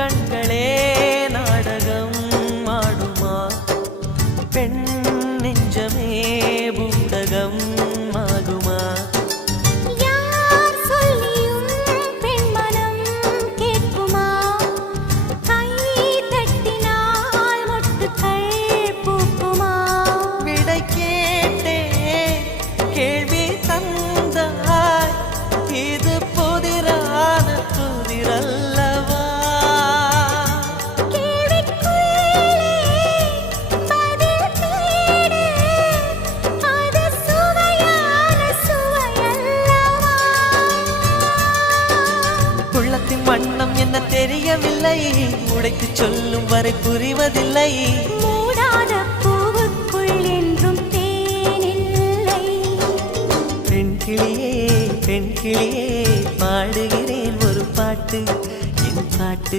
கண்களே நாடகம் ஆடுமா பெண் நெஞ்சமே பூடகம் ஆகுமா யார் சொல்லியும் பெண்மனம் கேட்குமா கை தட்டினால் மொட்டுக்கள் பூக்குமா விடை கேட்டே கேள்வி தந்தாய் இது புதிரான புதிரல்லவா கேள்விக்குள்ளே பதில் தேடு அது சுவையான சுவையல்லவா உள்ளத்தின் வண்ணம் என்ன தெரியவில்லை உடைத்து சொல்லும் வரை புரிவதில்லை மூடாத பூவுக்குள் என்றும் தேனில்லை பெண் கிளியே பாடுகிறேன் ஒரு பாட்டு என் பாட்டு